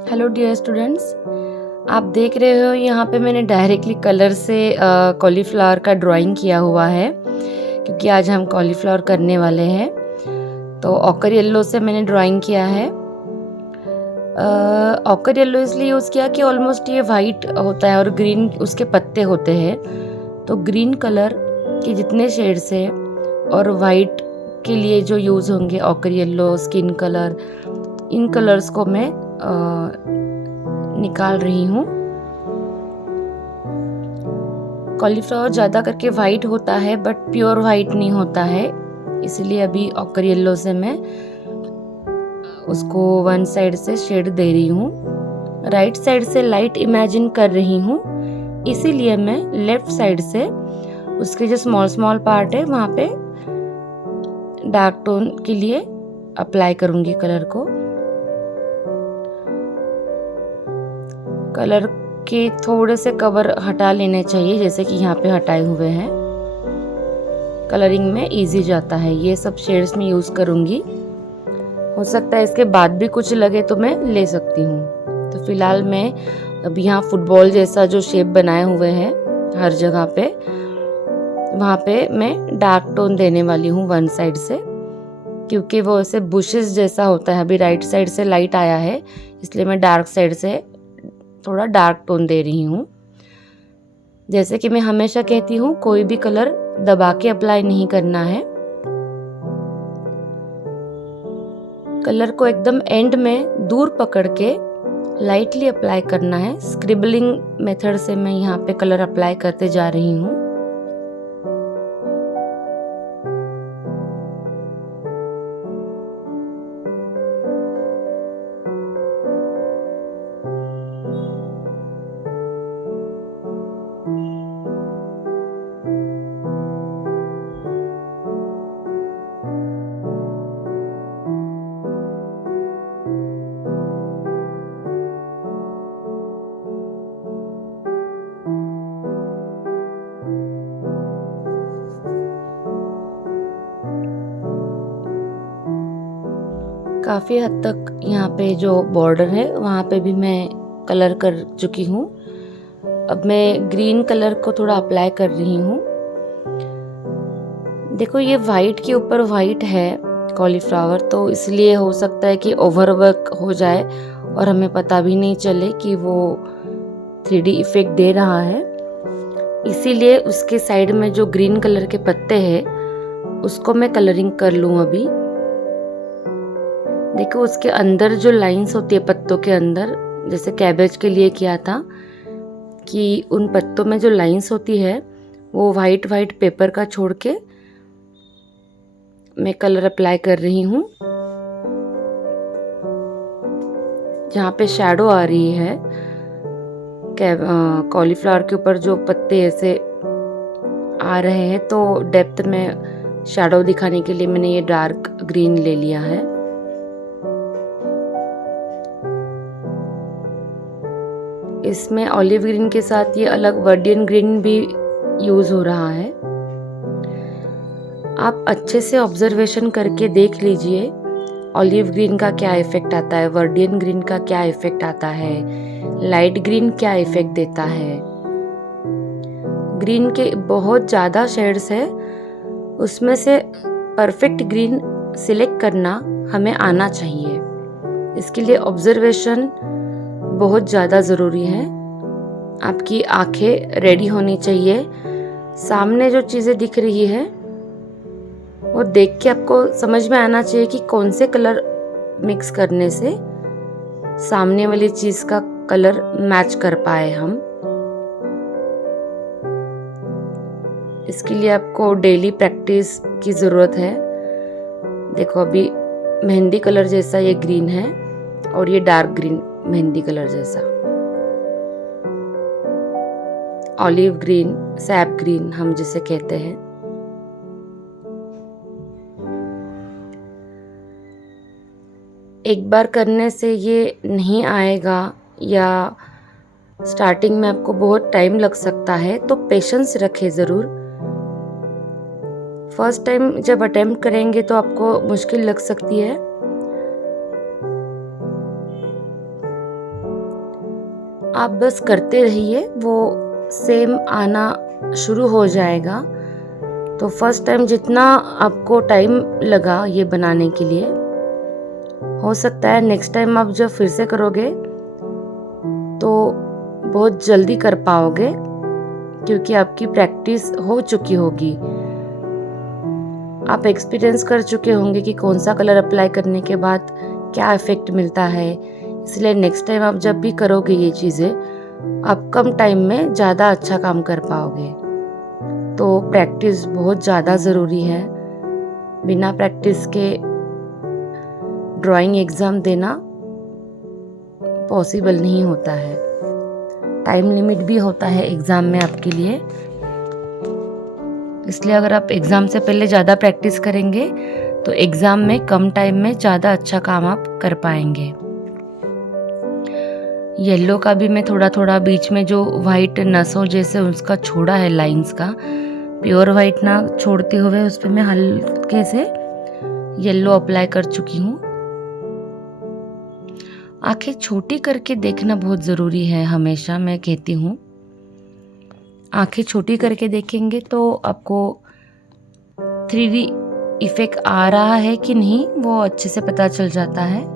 Hello dear students, आप देख रहे हो यहाँ पे मैंने डायरेक्टली कलर से कॉलीफ्लावर का ड्राइंग किया हुआ है क्योंकि आज हम कॉलीफ्लावर करने वाले हैं। तो ऑकर येलो से मैंने ड्राइंग किया है। ऑकर येलो इसलिए यूज़ किया कि ऑलमोस्ट ये वाइट होता है और ग्रीन उसके पत्ते होते हैं। तो ग्रीन कलर के जितने शेड्स हैं और वाइट के लिए जो यूज़ होंगे ऑकर येलो, स्किन कलर, इन कलर्स को मैं निकाल रही हूँ। कॉलीफ्लावर ज़्यादा करके वाइट होता है बट प्योर वाइट नहीं होता है, इसलिए अभी ऑकर येलो से मैं उसको वन साइड से शेड दे रही हूँ। राइट साइड से लाइट इमेजिन कर रही हूँ, इसीलिए मैं लेफ्ट साइड से उसके जो स्मॉल स्मॉल पार्ट है वहाँ पे डार्क टोन के लिए अप्लाई करूँगी कलर को। कलर के थोड़े से कवर हटा लेने चाहिए, जैसे कि यहाँ पे हटाए हुए हैं। कलरिंग में इजी जाता है। ये सब शेड्स में यूज़ करूँगी। हो सकता है इसके बाद भी कुछ लगे तो मैं ले सकती हूँ। तो फिलहाल मैं अब यहाँ फुटबॉल जैसा जो शेप बनाए हुए हैं हर जगह पे, वहाँ पे मैं डार्क टोन देने वाली हूँ वन साइड से, क्योंकि वो ऐसे बुशेस जैसा होता है। अभी राइट साइड से लाइट आया है, इसलिए मैं डार्क साइड से थोड़ा डार्क टोन दे रही हूँ। जैसे कि मैं हमेशा कहती हूँ, कोई भी कलर दबा के अप्लाई नहीं करना है। कलर को एकदम एंड में दूर पकड़ के लाइटली अप्लाई करना है। स्क्रिबलिंग मेथड से मैं यहाँ पे कलर अप्लाई करते जा रही हूँ। काफ़ी हद तक यहाँ पे जो बॉर्डर है वहाँ पे भी मैं कलर कर चुकी हूँ। अब मैं ग्रीन कलर को थोड़ा अप्लाई कर रही हूँ। देखो, ये वाइट के ऊपर वाइट है कॉलीफ्लावर, तो इसलिए हो सकता है कि ओवरवर्क हो जाए और हमें पता भी नहीं चले कि वो 3D इफेक्ट दे रहा है। इसीलिए उसके साइड में जो ग्रीन कलर के पत्ते हैं उसको मैं कलरिंग कर लूँ अभी। देखो, उसके अंदर जो लाइंस होती है पत्तों के अंदर, जैसे कैबेज के लिए किया था कि उन पत्तों में जो लाइंस होती है वो वाइट वाइट पेपर का छोड़ के मैं कलर अप्लाई कर रही हूँ। जहाँ पे शैडो आ रही है कॉलीफ्लावर के ऊपर, जो पत्ते ऐसे आ रहे हैं, तो डेप्थ में शैडो दिखाने के लिए मैंने ये डार्क ग्रीन ले लिया है। इसमें ऑलिव ग्रीन के साथ ये अलग वर्डियन ग्रीन भी यूज हो रहा है। आप अच्छे से ऑब्जर्वेशन करके देख लीजिए ऑलिव ग्रीन का क्या इफेक्ट आता है, वर्डियन ग्रीन का क्या इफेक्ट आता है, लाइट ग्रीन क्या इफेक्ट देता है। ग्रीन के बहुत ज़्यादा शेड्स है, उसमें से परफेक्ट ग्रीन सिलेक्ट करना हमें आना चाहिए। इसके लिए ऑब्जर्वेशन बहुत ज़्यादा ज़रूरी है। आपकी आंखें रेडी होनी चाहिए। सामने जो चीज़ें दिख रही है वो देख के आपको समझ में आना चाहिए कि कौन से कलर मिक्स करने से सामने वाली चीज़ का कलर मैच कर पाए हम। इसके लिए आपको डेली प्रैक्टिस की ज़रूरत है। देखो, अभी मेहंदी कलर जैसा ये ग्रीन है और ये डार्क ग्रीन मेहंदी कलर जैसा, ऑलिव ग्रीन, सैप ग्रीन हम जिसे कहते हैं। एक बार करने से ये नहीं आएगा या स्टार्टिंग में आपको बहुत टाइम लग सकता है, तो पेशेंस रखें ज़रूर। फर्स्ट टाइम जब अटेम्प्ट करेंगे तो आपको मुश्किल लग सकती है, आप बस करते रहिए, वो सेम आना शुरू हो जाएगा। तो फर्स्ट टाइम जितना आपको टाइम लगा ये बनाने के लिए, हो सकता है नेक्स्ट टाइम आप जब फिर से करोगे तो बहुत जल्दी कर पाओगे, क्योंकि आपकी प्रैक्टिस हो चुकी होगी। आप एक्सपीरियंस कर चुके होंगे कि कौन सा कलर अप्लाई करने के बाद क्या इफेक्ट मिलता है। इसलिए नेक्स्ट टाइम आप जब भी करोगे ये चीज़ें, आप कम टाइम में ज़्यादा अच्छा काम कर पाओगे। तो प्रैक्टिस बहुत ज़्यादा ज़रूरी है। बिना प्रैक्टिस के ड्राइंग एग्ज़ाम देना पॉसिबल नहीं होता है। टाइम लिमिट भी होता है एग्ज़ाम में आपके लिए। इसलिए अगर आप एग्ज़ाम से पहले ज़्यादा प्रैक्टिस करेंगे तो एग्ज़ाम में कम टाइम में ज़्यादा अच्छा काम आप कर पाएंगे। येलो का भी मैं थोड़ा थोड़ा बीच में जो वाइट नसों जैसे उसका छोड़ा है लाइंस का, प्योर वाइट ना छोड़ते हुए उस पर मैं हल्के से येलो अप्लाई कर चुकी हूँ। आंखें छोटी करके देखना बहुत ज़रूरी है, हमेशा मैं कहती हूँ। आंखें छोटी करके देखेंगे तो आपको 3D इफेक्ट आ रहा है कि नहीं वो अच्छे से पता चल जाता है।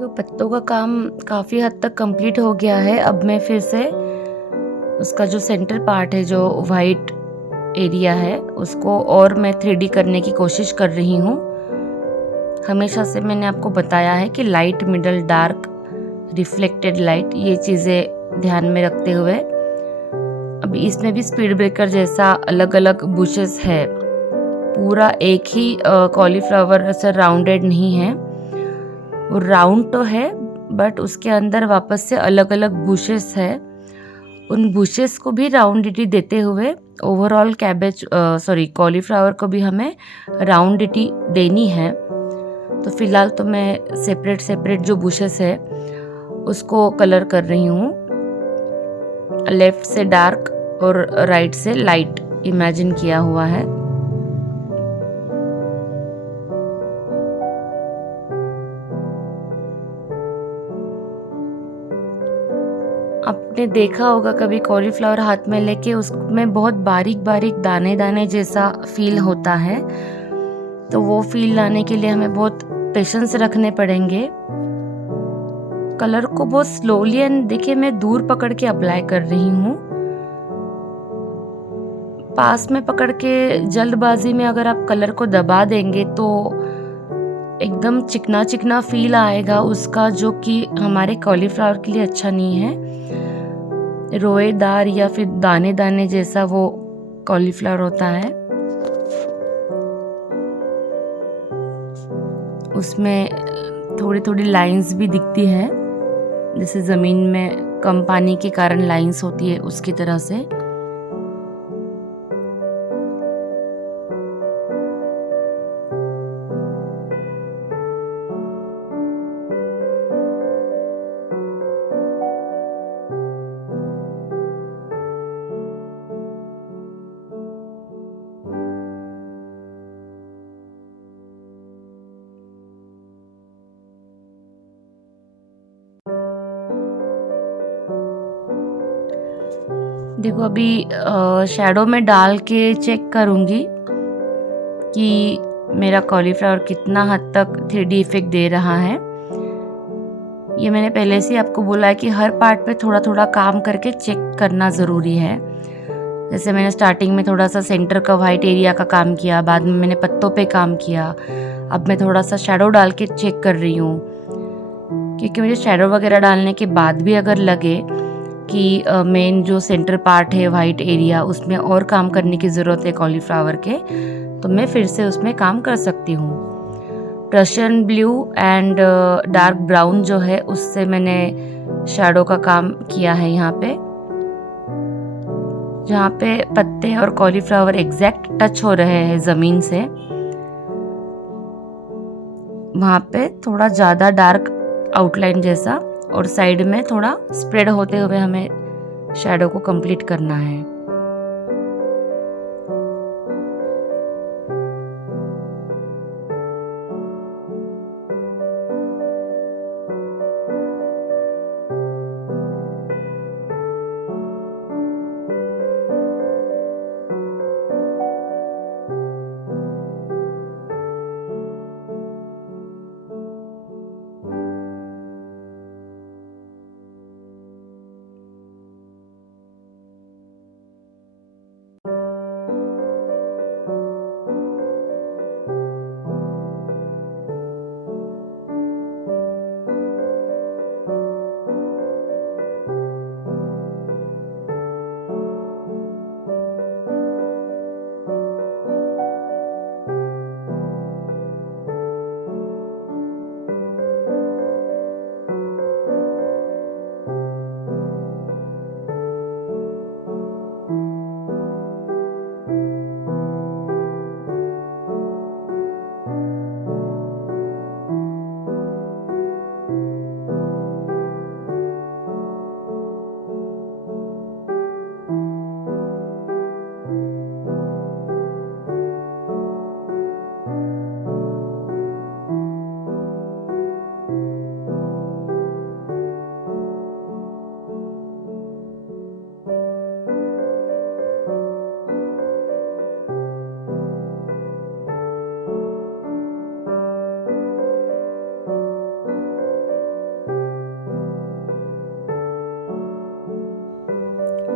तो पत्तों का काम काफ़ी हद तक कंप्लीट हो गया है। अब मैं फिर से उसका जो सेंटर पार्ट है, जो वाइट एरिया है, उसको और मैं 3D करने की कोशिश कर रही हूँ। हमेशा से मैंने आपको बताया है कि light, middle, dark, reflected light, ये चीज़ें ध्यान में रखते हुए अब इसमें भी स्पीड ब्रेकर जैसा अलग अलग बुशेस है। पूरा एक ही कॉलीफ्लावर से राउंडेड नहीं है, वो राउंड तो है बट उसके अंदर वापस से अलग अलग बुशेस है। उन बुशेस को भी राउंडिटी देते हुए ओवरऑल कॉलीफ्लावर को भी हमें राउंडिटी देनी है। तो फिलहाल तो मैं सेपरेट सेपरेट जो बुशेस है उसको कलर कर रही हूँ। लेफ्ट से डार्क और राइट से लाइट इमेजिन किया हुआ है। आप आपने देखा होगा कभी कॉलीफ्लावर हाथ में लेके उसमें बहुत बारीक बारीक दाने दाने जैसा फील होता है, तो वो फील लाने के लिए हमें बहुत पेशेंस रखने पड़ेंगे। कलर को बहुत स्लोली एंड देखिए मैं दूर पकड़ के अप्लाई कर रही हूँ। पास में पकड़ के जल्दबाजी में अगर आप कलर को दबा देंगे तो एकदम चिकना चिकना फील आएगा उसका, जो कि हमारे कॉलीफ्लावर के लिए अच्छा नहीं है। रोएदार या फिर दाने दाने जैसा वो कॉलीफ्लावर होता है, उसमें थोड़ी थोड़ी लाइंस भी दिखती है, जैसे ज़मीन में कम पानी के कारण लाइंस होती है उसकी तरह से। देखो अभी शैडो में डाल के चेक करूँगी कि मेरा कॉलीफ्लावर कितना हद तक 3D इफेक्ट दे रहा है। ये मैंने पहले से आपको बोला है कि हर पार्ट पे थोड़ा थोड़ा काम करके चेक करना ज़रूरी है। जैसे मैंने स्टार्टिंग में थोड़ा सा सेंटर का वाइट एरिया का काम किया, बाद में मैंने पत्तों पे काम किया, अब मैं थोड़ा सा शैडो डाल के चेक कर रही हूँ, क्योंकि मुझे शैडो वगैरह डालने के बाद भी अगर लगे कि मेन जो सेंटर पार्ट है वाइट एरिया उसमें और काम करने की ज़रूरत है कॉलीफ्लावर के, तो मैं फिर से उसमें काम कर सकती हूँ। Prussian blue and dark brown जो है उससे मैंने शैडो का काम किया है यहाँ पे, जहाँ पे पत्ते और कॉलीफ्लावर एग्जैक्ट टच हो रहे हैं ज़मीन से, वहाँ पे थोड़ा ज़्यादा डार्क आउटलाइन जैसा और साइड में थोड़ा स्प्रेड होते हुए हमें शैडो को कंप्लीट करना है।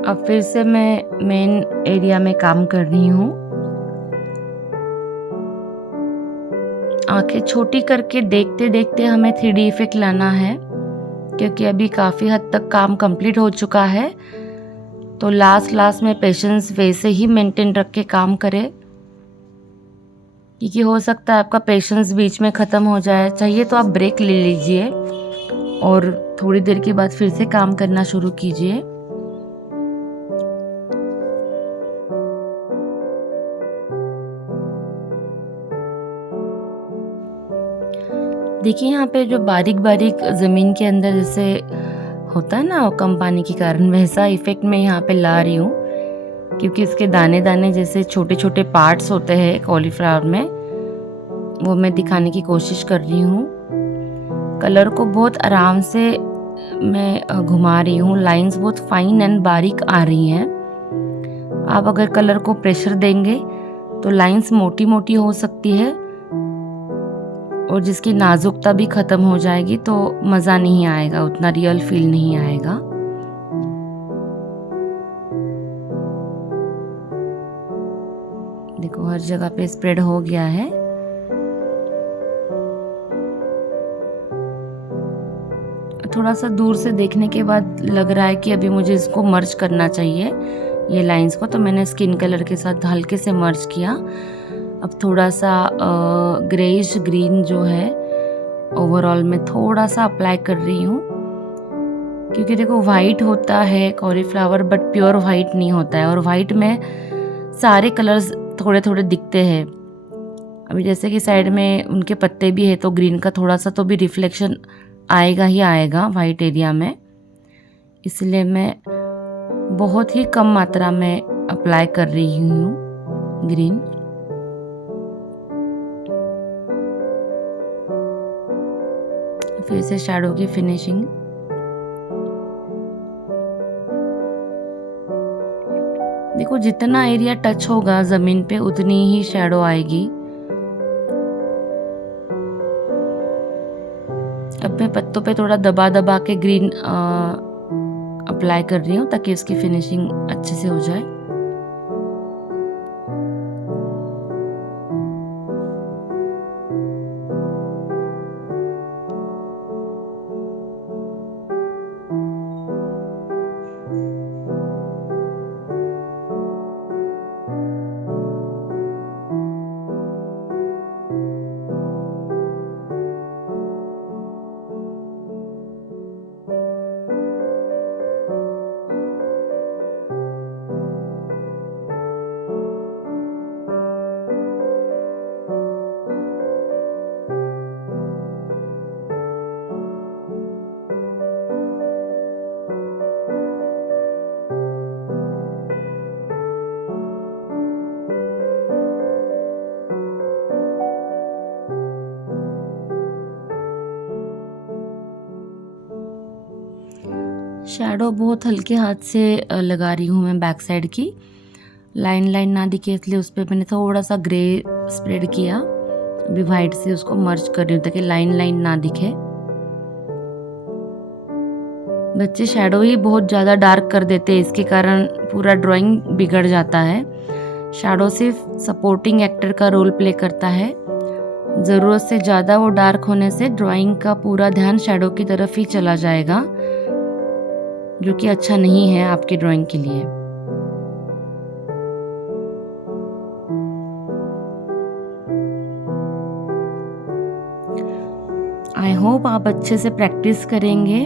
अब फिर से मैं मेन एरिया में काम कर रही हूँ। आंखें छोटी करके देखते देखते हमें 3D इफेक्ट लाना है, क्योंकि अभी काफ़ी हद तक काम कंप्लीट हो चुका है। तो लास्ट में पेशेंस वैसे ही मेंटेन रख के काम करें, क्योंकि हो सकता है आपका पेशेंस बीच में ख़त्म हो जाए। चाहिए तो आप ब्रेक ले लीजिए और थोड़ी देर के बाद फिर से काम करना शुरू कीजिए। देखिए यहाँ पे जो बारीक बारीक ज़मीन के अंदर जैसे होता है ना कम पानी के कारण, वैसा इफ़ेक्ट मैं यहाँ पे ला रही हूँ, क्योंकि इसके दाने दाने जैसे छोटे छोटे पार्ट्स होते हैं कॉलीफ्लावर में, वो मैं दिखाने की कोशिश कर रही हूँ। कलर को बहुत आराम से मैं घुमा रही हूँ, लाइंस बहुत फाइन एंड बारीक आ रही हैं। आप अगर कलर को प्रेशर देंगे तो लाइंस मोटी मोटी हो सकती है और जिसकी नाजुकता भी ख़त्म हो जाएगी, तो मज़ा नहीं आएगा, उतना रियल फील नहीं आएगा। देखो हर जगह पे स्प्रेड हो गया है। थोड़ा सा दूर से देखने के बाद लग रहा है कि अभी मुझे इसको मर्ज करना चाहिए, ये लाइंस को, तो मैंने स्किन कलर के साथ हल्के से मर्ज किया। अब थोड़ा सा ग्रेइश ग्रीन जो है ओवरऑल में थोड़ा सा अप्लाई कर रही हूँ, क्योंकि देखो वाइट होता है कॉलीफ्लावर बट प्योर वाइट नहीं होता है, और वाइट में सारे कलर्स थोड़े थोड़े दिखते हैं। अभी जैसे कि साइड में उनके पत्ते भी है, तो ग्रीन का थोड़ा सा तो भी रिफ्लेक्शन आएगा ही आएगा वाइट एरिया में, इसलिए मैं बहुत ही कम मात्रा में अप्लाई कर रही हूँ ग्रीन। फिर से शैडो की फिनिशिंग। देखो जितना एरिया टच होगा जमीन पे उतनी ही शैडो आएगी। अब मैं पत्तों पे थोड़ा दबा दबा के ग्रीन अप्लाई कर रही हूँ ताकि उसकी फिनिशिंग अच्छे से हो जाए। शैडो बहुत हल्के हाथ से लगा रही हूँ मैं बैक साइड की, लाइन लाइन ना दिखे इसलिए उस पर मैंने थोड़ा सा ग्रे स्प्रेड किया। अभी वाइट से उसको मर्ज कर रही हूँ ताकि लाइन लाइन ना दिखे। बच्चे शैडो ही बहुत ज़्यादा डार्क कर देते हैं, इसके कारण पूरा ड्राइंग बिगड़ जाता है। शैडो सिर्फ सपोर्टिंग एक्टर का रोल प्ले करता है, ज़रूरत से ज़्यादा वो डार्क होने से ड्राइंग का पूरा ध्यान शैडो की तरफ ही चला जाएगा, जो कि अच्छा नहीं है आपकी ड्राइंग के लिए। आई होप आप अच्छे से प्रैक्टिस करेंगे।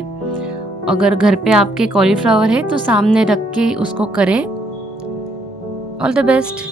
अगर घर पे आपके कॉलीफ्लावर है तो सामने रख के उसको करें। All the best.